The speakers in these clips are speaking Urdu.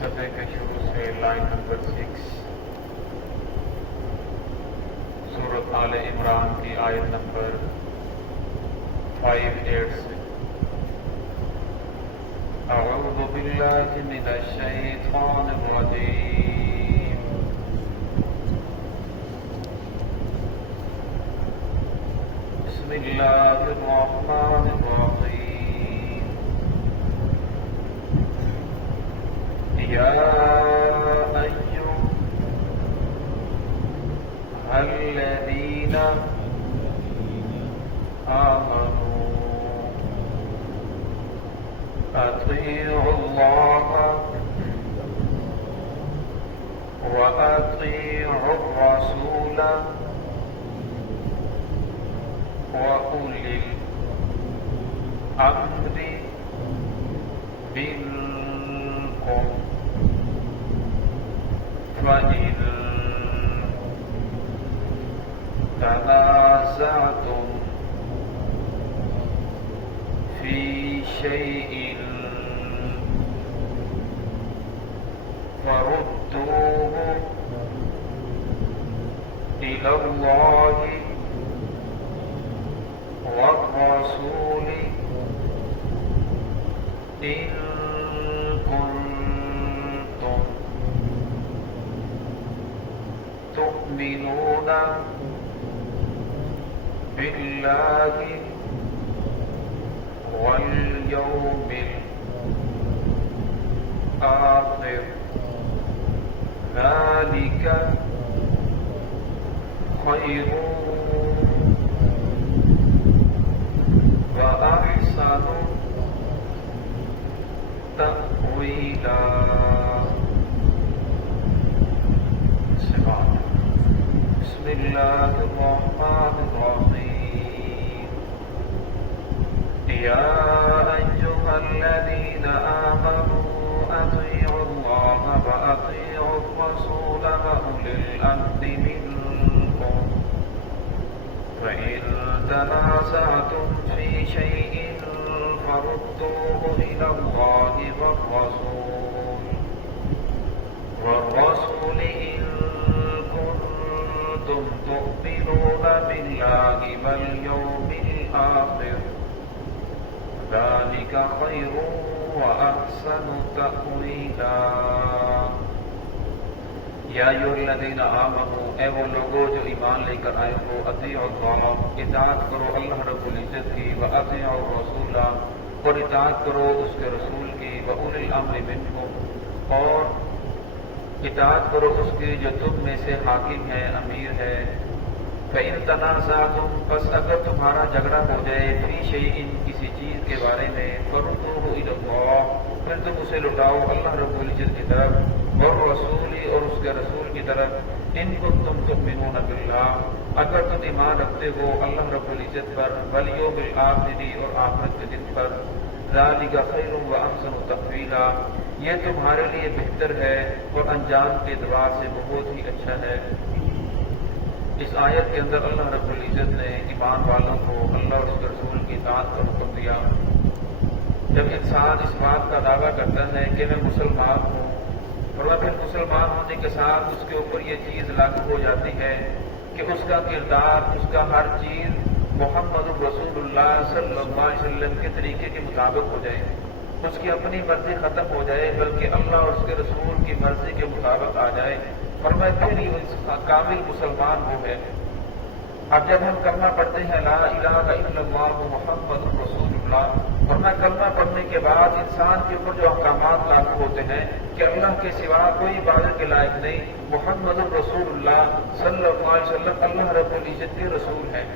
صفحے کے شروع سے لائن نمبر 6 سورۃ آل عمران کی آیت نمبر 58 سے اعوذ باللہ من الشیطان الرجیم بسم اللہ الرحمن الرحیم یا ایھا الذین آمنوا اطیعوا اللہ واطیعوا الرسول وأولي الأمر منكم فإن تنازعتم في شيء فردوه إلى الله والرسول إن كنتم تؤمنون بالله واليوم الآخر ذلك خير وأحسن تأويلا. بسم الله الرحمن الرحيم يا أيها الذين آمنوا أطيعوا الله وأطيعوا الرسول وأولي الأمر منكم فإن تنازعتم في شيء فردوه إلى الله والرسول إن كنتم تؤمنون بالله واليوم الآخر ذلك خير وأحسن تأويلا. یا ایھا الذین آمنوا، اے وہ لوگو جو ایمان لے کر آئے ہو، اطیعوا اللہ، اطاعت کرو اللہ رب العزت کی، واطیعوا الرسول، اور اطاعت کرو اس کے رسول کی، واولی الامر منکم، اور اطاعت کرو اس کی جو تم میں سے حاکم ہے، امیر ہے. فإن تنازعتم، پس اگر تمہارا جھگڑا ہو جائے، فی شیء، کسی چیز کے بارے میں، فردوہ الی اللہ، پھر تم اسے لٹاؤ اللہ رب العزت کی طرف، والرسول، اور اس کے رسول کی طرف، ان کنتم تؤمنون باللہ، اگر تم ایمان رکھتے ہو اللہ رب العزت پر، والیوم الآخر، اور آخرت کے دن پر، ذالک خیر واحسن تأویلا، یہ تمہارے لیے بہتر ہے اور انجام کے اعتبار سے بہت ہی اچھا ہے. اس آیت کے اندر اللہ رب العزت نے ایمان والوں کو اللہ اور اس کے رسول کی اطاعت کا حکم دیا. جب انسان اس بات کا دعویٰ کرتا ہے کہ میں مسلمان ہوں، اور پھر مسلمان ہونے کے ساتھ اس کے اوپر یہ چیز لاگو ہو جاتی ہے کہ اس کا کردار، اس کا ہر چیز محمد رسول اللہ صلی اللہ علیہ وسلم کے طریقے کے مطابق ہو جائے، اس کی اپنی مرضی ختم ہو جائے، بلکہ اللہ اور اس کے رسول کی مرضی کے مطابق آ جائے، فرمایا پھر یہ کامل مسلمان وہ ہے. اب جب ہم کلمہ پڑھتے ہیں لا الہ الا اللہ محمد رسول اللہ، فرمایا کلمہ پڑھنے کے بعد انسان کے اوپر جو احکامات لاگو ہوتے ہیں کہ اللہ کے سوا کوئی عبادت کے لائق نہیں، محمد رسول اللہ صلی اللہ علیہ وسلم اللہ رب العزت کے رسول ہیں.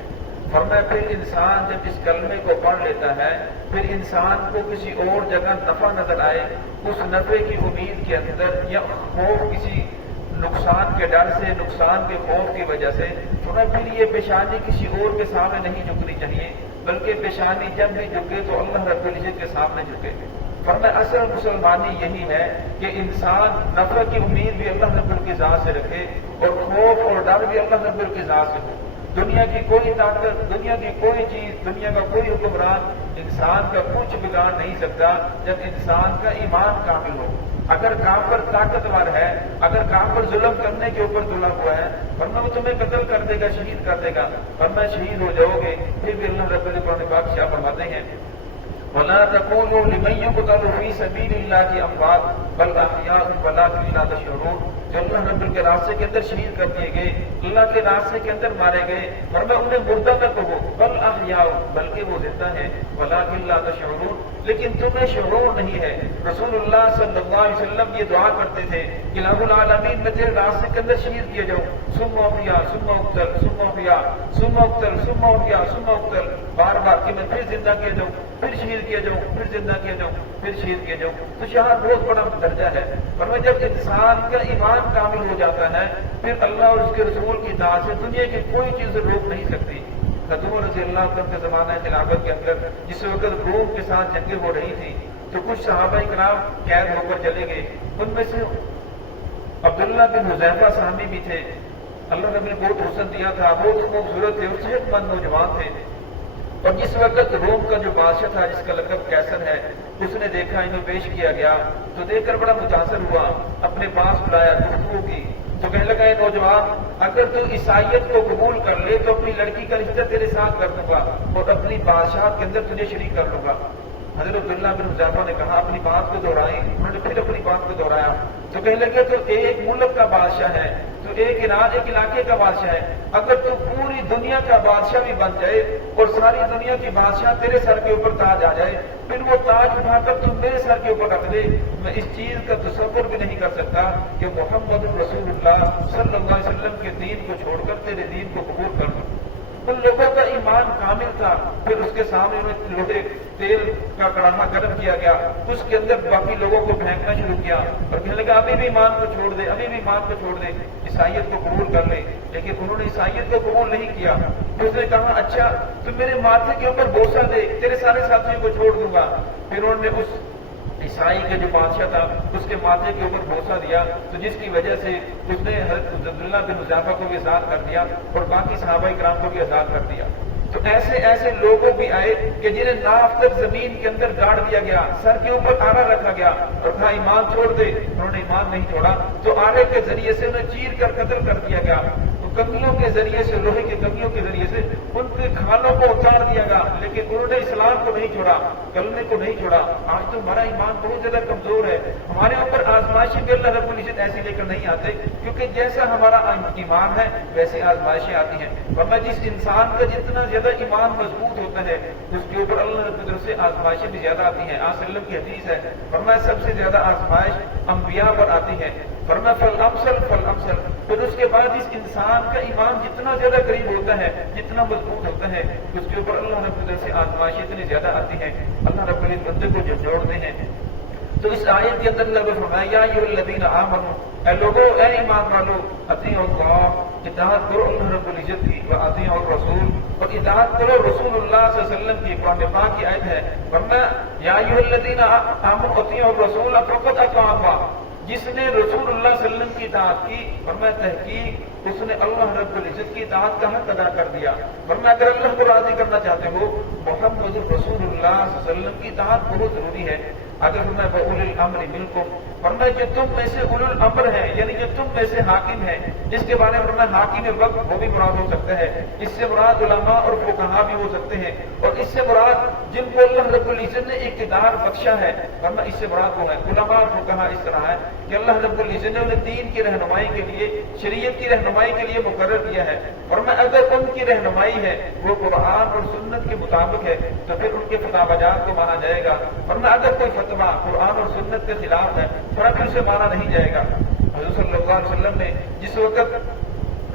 فرمایا پھر انسان جب اس کلمے کو پڑھ لیتا ہے، پھر انسان کو کسی اور جگہ نفع نظر آئے، اس نفع کی امید کے اندر یا خوف کسی نقصان کے ڈر سے، نقصان کے خوف کی وجہ سے، فرمایا پھر یہ پیشانی کسی اور کے سامنے نہیں جھکنی چاہیے، بلکہ پیشانی جب بھی جھکے تو اللہ رب العزت کے سامنے جھکے. فرمایا اصل مسلمانی یہی ہے کہ انسان نفع کی امید بھی اللہ رب العزت کی ذات سے رکھے اور خوف اور ڈر بھی اللہ رب العزت کی ذات سے ہو. دنیا کی کوئی طاقت، دنیا کی کوئی چیز، دنیا کا کوئی حکمران انسان کا کچھ بگاڑ نہیں سکتا جب انسان کا ایمان کامل ہو. اگر کافر طاقتور ہے، اگر کافر ظلم کرنے کے اوپر تلا ہوا ہے، ورنہ وہ تمہیں قتل کر دے گا، شہید کر دے گا، ورنہ شہید ہو جاؤ گے۔ پھر بھی اللہ رب العزت پاک کیا فرماتے ہیں، وَلَا تَقُولُوا لِمَن يُقْتَلُ فِي سَبِيلِ اللَّهِ أَمْوَاتٌ بَلْ أَحْيَاءٌ وَلَٰكِن لَّا تَشْعُرُونَ۔ جو اللہ رب کے راستے کے اندر شہید کر دیے گئے، اللہ کے راستے کے اندر مارے گئے، ورنہ انہیں مردہ نہ کہو، بل احیاء، بلکہ وہ زندہ ہیں، وَلَٰكِن لَّا تَشْعُرُونَ، لیکن تمہیں شعور نہیں ہے۔ رسول اللہ صلی اللہ علیہ وسلم یہ دعا کرتے تھے کہ الہ العالمین میں تیرے راستے کے اندر شہید کیے جاؤ، ثم احیا ثم اقتل ثم احیا ثم اقتل ثم احیا ثم اقتل، بار بار کہ میں پھر زندہ کیا جاؤں، پھر شہید کیا جاؤں، پھر زندہ کیا جاؤں، پھر شہید کیا جاؤں۔ تو شہادت بہت بڑا درجہ ہے، ورنہ جب انسان کا ایمان کامل ہو جاتا ہے، پھر اللہ اور اس کے رسول کی اطاعت سے دنیا کی کوئی چیز روک نہیں سکتی۔ حضرت عمر رضی اللہ عنہ کے زمانہ خلافت کے اندر جس وقت روم کے ساتھ جنگیں ہو رہی تھی، تو کچھ صحابہ کرام قید ہو کر چلے گئے، ان میں سے عبداللہ بن حذیفہ صحابی بھی تھے۔ اللہ نے بہت حسن دیا تھا، بہت خوبصورت تھے اور صحت مند نوجوان تھے، اور جس وقت روم کا جو بادشاہ تھا جس کا لقب کیسر ہے، اس نے دیکھا انہیں پیش کیا گیا تو دیکھ کر بڑا متاثر ہوا، اپنے پاس بلایا، گفتگو کی تو کہنے لگا، اے نوجوان، اگر تو عیسائیت کو قبول کر لے تو اپنی لڑکی کا رشتہ تیرے ساتھ کر دوں گا اور اپنی بادشاہت کے اندر تجھے شریک کر لوں گا۔ حضرت عبداللہ بن حذیفہ نے کہا، اپنی بات کو دہرائی، انہوں نے پھر اپنی بات کو دہرایا تو کہنے لگے، تو ایک ملک کا بادشاہ ہے، تو ایک علاقے کا بادشاہ ہے، اگر تو پوری دنیا کا بادشاہ بھی بن جائے اور ساری دنیا کی بادشاہ تیرے سر کے اوپر تاج آ جائے، پھر وہ تاج اٹھا کر تم میرے سر کے اوپر رکھ دے، میں اس چیز کا تصور بھی نہیں کر سکتا کہ محمد رسول اللہ صلی اللہ علیہ وسلم کے دین کو چھوڑ کر تیرے دین کو قبول کر لوں۔ ان لوگوں کا ایمان کامل تھا، پھر اس کے سامنے انہیں لوہے تیل کا کڑاہا گرم کیا گیا، اس کے اندر باقی لوگوں کو پھینکنا شروع کیا اور کہنے لگا، ابھی بھی ایمان کو چھوڑ دے، ابھی بھی ایمان کو چھوڑ دے، عیسائیت کو قبول کر لے۔ لیکن انہوں نے عیسائیت کو قبول نہیں کیا۔ پھر اس نے کہا، اچھا تو میرے ماتھے کے اوپر بوسہ دے، تیرے سارے ساتھیوں کو چھوڑ دوں گا۔ پھر انہوں نے اس عیسائی کے جو بادشاہ تھا اس کے ماتھے کے اوپر بوسہ دیا، تو جس کی وجہ سے اس نے حضرت عبداللہ بن حذیفہ کو بھی آزاد کر دیا اور باقی صحابہ کرام کو بھی آزاد کر دیا۔ تو ایسے ایسے لوگوں بھی آئے کہ جنہیں ناف تک زمین کے اندر گاڑ دیا گیا، سر کے اوپر آرا رکھا گیا اور کہا ایمان چھوڑ دے، انہوں نے ایمان نہیں چھوڑا، تو آرے کے ذریعے سے انہیں چیر کر قتل کر دیا گیا، تو کنگھیوں کے ذریعے سے، لوہے کے کنگھیوں کے ذریعے سے ان کے کھالوں کو اتار دیا گیا، لیکن انہوں نے اسلام کو نہیں چھوڑا، کلمے کو نہیں چھوڑا۔ آج تو ہمارا ایمان بہت زیادہ کمزور ہے، ہمارے اوپر آزمائشیں بھی اللہ رب العزت ایسی لے کر نہیں آتے، کیونکہ جیسا ہمارا ایمان ہے ویسی آزمائشیں آتی ہیں، ورنہ جس انسان کا جتنا زیادہ ایمان مضبوط ہوتا ہے اس کے اوپر اللہ رب العزت سے آزمائشیں بھی زیادہ آتی ہیں۔ آج وسلم کی حدیث ہے، فرمایا سب سے زیادہ آزمائش انبیاء پر آتی ہے، فرمایا فالامثل فالامثل، پھر اس کے بعد اس انسان کا ایمان جتنا زیادہ قریب ہوتا ہے، جتنا مضبوط ہوتا ہے، اس کے اوپر اللہ رب العزت سے آزمائشیں اتنی زیادہ آتی ہیں، اللہ رب العزت بندے کو جھنجھوڑتے ہیں۔ تو اس آیت کے اندر اللہ نے فرمایا، یا ایھا الذین آمنوا، اے لوگو، اے ایمان والو، اطیعوا اللہ، اطاعت کرو اللہ رب العزت کی، واطیعوا الرسول، اور اطاعت کرو رسول اللہ صلی اللہ علیہ وسلم کی۔ قرآن پاک کی آیت ہے، فرمایا یا ایھا الذین آمنوا اطیعوا الرسول فقد اطاع اللہ، جس نے رسول اللہ صلی اللہ علیہ وسلم کی اطاعت کی، فرمایا تحقیق اس نے اللہ رب العزت کی اطاعت کا حق ادا کر دیا۔ فرمایا اگر اللہ کو راضی کرنا چاہتے ہو، محمد رسول اللہ صلی اللہ علیہ وسلم کی اطاعت بہت ضروری ہے۔ اگر فرمایا وَأُولِي الْأَمْرِ مِنْكُمْ، فرمایا جو تم میں سے اولو الامر ہے، یعنی جو تم میں سے حاکم ہے، جس کے بارے میں فرمایا حاکم وقت وہ بھی مراد ہو سکتا ہے، اس سے مراد علماء اور فقہاء بھی ہو سکتے ہیں، اور اس سے مراد جن کو اللہ رب العزت نے اقتدار بخشا ہے، فرمایا اس سے مراد وہ ہے علماء اور فقہاء۔ اس طرح ہے کہ اللہ رب العزت نے انہیں دین کی رہنمائی کے لیے، شریعت کی رہنمائی کے لیے مقرر کیا ہے، فرمایا اگر ان کی رہنمائی ہے وہ قرآن اور سنت کے مطابق ہے تو پھر ان کے فتویٰ جات کو مانا جائے گا، فرمایا اگر کوئی فتویٰ قرآن اور سنت کے خلاف ہے پھر اسے مانا نہیں جائے گا۔ حضرت صلی اللہ علیہ وسلم نے جس وقت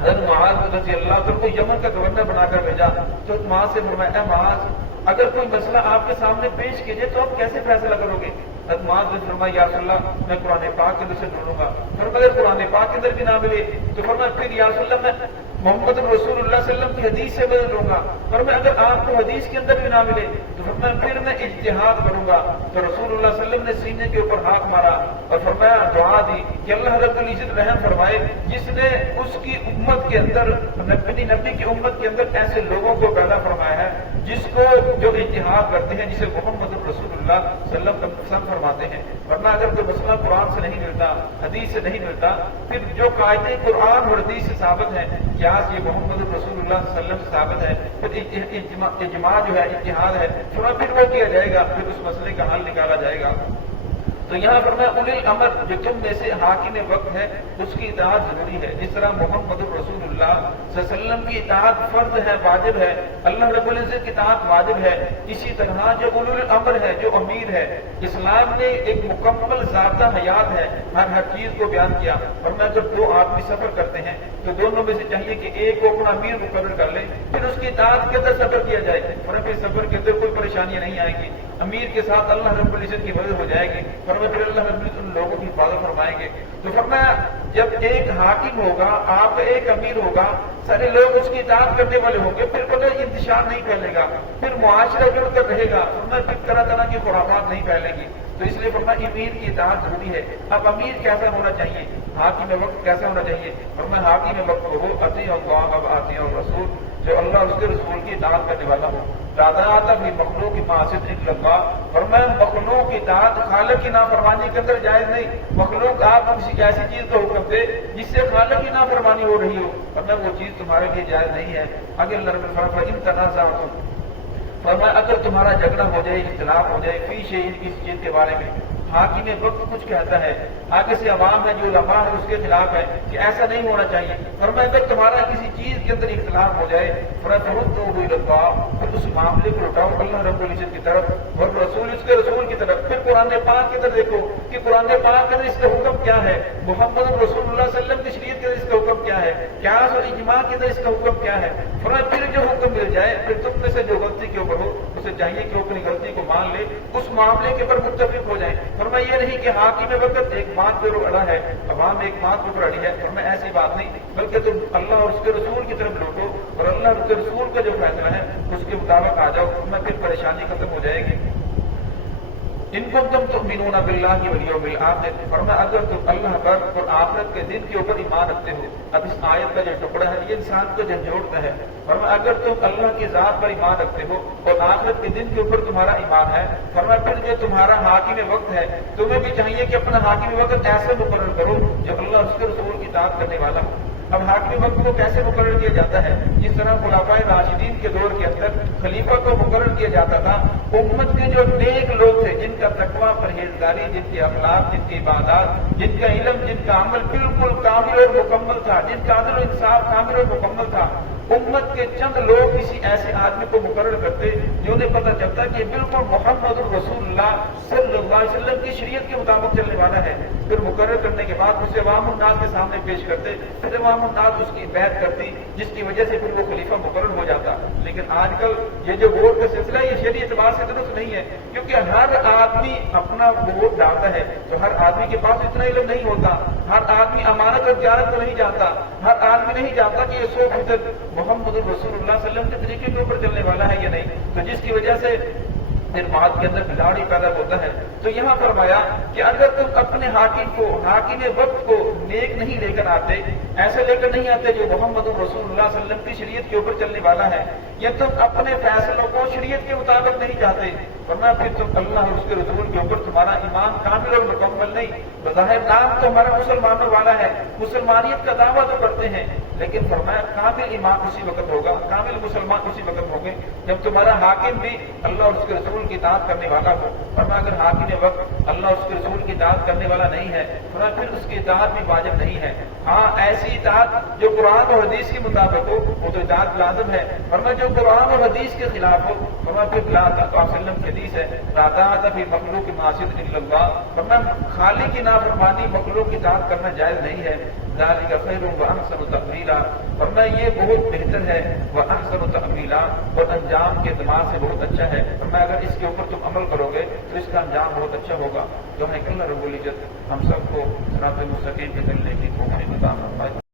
حضرت معاذ رضی اللہ عنہ کو یمن کا گورنر بنا کر بھیجا تو معاذ سے فرمایا، اے معاذ اگر کوئی مسئلہ آپ کے سامنے پیش کیجیے تو آپ کیسے فیصلہ کرو گے؟ حضرت معاذ نے فرمایا، یا رسول اللہ میں قرآن پاک کے اندر سے ڈھونڈوں گا، فرمایا اگر قرآن پاک کے اندر بھی نہ ملے تو فرمایا پھر یا رسول اللہ میں محمد رسول اللہ صلی اللہ علیہ وسلم کی حدیث سے بدل لوں گا، فرمایا اگر آپ کو حدیث کے اندر بھی نہ ملے تو فرمایا پھر میں اجتہاد کروں گا۔ تو رسول اللہ صلی اللہ علیہ وسلم نے سینے کے اوپر ہاتھ مارا اور فرمایا دعا دی کہ اللہ رب العزت رحم فرمائے جس نے اس کی امت کے اندر، نبی کی امت کے اندر ایسے لوگوں کو پیدا فرمایا ہے جس کو جو اجتہاد کرتے ہیں، جسے محمد رسول اللہ اللہ صلی اللہ علیہ وسلم فرماتے ہیں، ورنہ اگر کوئی مسئلہ قرآن سے نہیں ملتا، حدیث سے نہیں ملتا، پھر جو قاعدے قرآن اور حدیث سے ثابت ہیں، قیاس یہ محمد رسول اللہ صلی اللہ علیہ وسلم سے ثابت ہے، پھر اجماع جو ہے اجتہاد ہے، پھر وہ کیا جائے گا، پھر اس مسئلے کا حل نکالا جائے گا۔ تو یہاں پر میں اولی الامر جو تم میں سے حاکم وقت ہے اس کی اطاعت ضروری ہے، جس طرح محمد رسول اللہ صلی اللہ علیہ وسلم کی اطاعت فرض ہے، واجب ہے، اللہ رب العزت کی اطاعت واجب ہے، اسی طرح جو اولی الامر ہے، جو امیر ہے، اسلام نے ایک مکمل ذاتہ حیات ہے، ہر چیز کو بیان کیا، اور میں جب دو آدمی سفر کرتے ہیں تو دونوں میں سے چاہیے کہ ایک کو اپنا امیر مقرر کر لے، پھر اس کی اطاعت کے اندر سفر کیا جائے، ورنہ پھر سفر کے اندر کوئی پریشانیاں نہیں آئیں گی، امیر کے ساتھ اللہ رب العزت کی مدد ہو جائے گی، پھر اللہ رب العزت ان لوگوں کی حفاظت فرمائیں گے۔ تو فرمایا جب ایک حاکم ہوگا، آپ کا ایک امیر ہوگا، سارے لوگ اس کی اطاعت کرنے والے ہوں گے، پھر کوئی انتشار نہیں پھیلے گا، پھر معاشرہ جڑ کر رہے گا، پھر طرح طرح کی خرافات نہیں پھیلیں گی۔ تو اس لیے فرمایا امیر کی اطاعت ضروری ہے۔ اب امیر کیسا ہونا چاہیے، حاکم وقت کیسا ہونا چاہیے؟ فرمایا حاکم وقت ہو اطیع اللہ و اطیع الرسول، جو اللہ اور اس کے رسول کی اطاعت کرنے والا ہو، اطاعت بھی مخلوق کی معصیت اللہ، فرمایا مخلوق کی اطاعت خالق کی نافرمانی کے اندر جائز نہیں۔ مخلوق آپ کو کسی ایسی چیز کا حکم دے جس سے خالق کی نافرمانی ہو رہی ہو، فرمایا وہ چیز تمہارے لیے جائز نہیں ہے۔ اگر اللہ رب العزت ان تنازعتم، فرمایا اگر تمہارا جھگڑا ہو جائے، اختلاف ہو جائے، فی شیء کسی چیز کے بارے میں، حاکم وقت کچھ کہتا ہے، آگے سے عوام ہے جو علماء ہے اس کے خلاف ہے کہ ایسا نہیں ہونا چاہیے، فرمایا اگر تمہارا کسی چیز کے اندر اختلاف ہو جائے، فردوہ الی اللہ، پھر اس معاملے کو لوٹاؤ اللہ رب العزت کی طرف اور رسول اس کے رسول کی طرف۔ پھر قرآن پاک کی طرف دیکھو کہ قرآن پاک کے اندر اس کا حکم کیا ہے، محمد رسول اللہ صلی اللہ علیہ وسلم کی شریعت کے اندر اس کا حکم کیا ہے، قیاس اور اجماع کے اندر اس کا حکم کیا ہے۔ فرمایا پھر جو حکم مل جائے، پھر تم میں سے جو غلطی کے اوپر ہو اسے چاہیے کہ وہ اپنی غلطی کو مان لے، اس معاملے کے اوپر متفق ہو جائیں۔ فرمایا یہ نہیں کہ حاکم وقت ایک بات پہ اڑا ہے، عوام ایک بات پر اڑی ہے، فرمایا ایسی بات نہیں، بلکہ تم اللہ اور اس کے رسول کی طرف لوٹو اور اللہ اور اس کے رسول کا جو فیصلہ ہے اس کے مطابق آ جاؤ، تمہیں پھر پریشانی ختم ہو جائے گی۔ ان کنتم تؤمنون باللہ والیوم الآخر، فرمایا اگر تم اللہ پر اور آخرت کے دن کے اوپر ایمان رکھتے ہو۔ اب اس آیت کا جو ٹکڑا ہے یہ انسان کو جھنجھوڑتا ہے، فرمایا اگر تم اللہ کی ذات پر ایمان رکھتے ہو اور آخرت کے دن کے اوپر تمہارا ایمان ہے، فرمایا پھر جو تمہارا حاکم وقت ہے تمہیں بھی چاہیے کہ اپنا حاکم وقت ایسے مقرر کرو جو اللہ اور اس کے رسول کی اطاعت کرنے والا ہو۔ اب حاکم وقت کو کیسے مقرر کیا جاتا ہے؟ جس طرح خلفائے راشدین کے دور کے اندر خلیفہ کو مقرر کیا جاتا تھا، امت کے جو نیک لوگ تھے، جن کا تقویٰ، پرہیزگاری، جن کے اخلاق، جن کی عبادات، جن کا علم، جن کا عمل بالکل کامل اور مکمل تھا، جن کا عدل و انصاف کامل اور مکمل تھا، امت کے چند لوگ کسی ایسے آدمی کو مقرر کرتے جو انہیں پتہ چلتا کہ بالکل محمد رسول اللہ صلی اللہ علیہ وسلم کی شریعت کے مطابق چلنے والا ہے، پھر مقرر کرنے کے بعد اسے عوام الناس کے سامنے پیش کرتے، پھر عوام الناس اس کی بیعت کرتی، جس کی وجہ سے پھر وہ خلیفہ مقرر ہو جاتا۔ لیکن آج کل یہ جو ووٹ کا سلسلہ ہے یہ شرعی اعتبار سے درست نہیں ہے، کیونکہ ہر آدمی اپنا ووٹ ڈالتا ہے تو ہر آدمی کے پاس اتنا علم نہیں ہوتا، ہر آدمی امانت اور دیانت کو نہیں جانتا، ہر آدمی نہیں جانتا کہ یہ 100% محمد رسول اللہ صلی اللہ علیہ وسلم کے طریقے کے اوپر چلنے والا ہے یا نہیں، تو جس کی وجہ سے پھر بات کے اندر بگاڑ پیدا ہوتا ہے۔ تو یہاں فرمایا کہ اگر تم اپنے حاکم کو، حاکم وقت کو نیک نہیں لے کر آتے، ایسے لے کر نہیں آتے جو محمد رسول اللہ صلی اللہ علیہ وسلم کی شریعت کے اوپر چلنے والا ہے، یا تم اپنے فیصلوں کو شریعت کے مطابق نہیں چاہتے، ورنہ پھر تم اللہ اور اس کے رسول کے اوپر تمہارا ایمان کامل اور مکمل نہیں۔ بظاہر نام تو ہمارا مسلمانوں والا ہے، مسلمانیت کا دعویٰ تو کرتے ہیں، لیکن فرمایا کامل ایمان اسی وقت ہوگا، کامل مسلمان اسی وقت ہوں گے جب تمہارا حاکم بھی اللہ اور اس کے رسول کی اطاعت کرنے والا ہو۔ فرمایا اگر حاکم وقت اللہ اور اس کے رسول کی اطاعت کرنے والا نہیں ہے، فرمایا پھر اس کی اطاعت بھی واجب نہیں ہے۔ ہاں ایسی اطاعت جو قرآن اور حدیث کے مطابق ہو وہ تو اطاعت لازم ہے، فرمایا جو قرآن اور حدیث کے خلاف ہو، فرمایا پھر لا طاعۃ، آپ صلی اللہ علیہ وسلم کی حدیث ہے لا طاعۃ فی مخلوق معصیۃ الا اللہ، فرمایا خالق کی نافرمانی مخلوق کی اطاعت کرنا جائز نہیں ہے۔ ذالک خیر واحسن تأویلا، فرمایا یہ بہت بہتر ہے، واحسن تأویلا، اور انجام کے اعتبار سے بہت اچھا ہے۔ فرمایا اگر اس کے اوپر تم عمل کرو گے تو اس کا انجام بہت اچھا ہوگا۔ جو ہے کہ اللہ رب العزت ہم سب کو صراط مستقیم پہ چلنے کی توفیق عطا فرمائے۔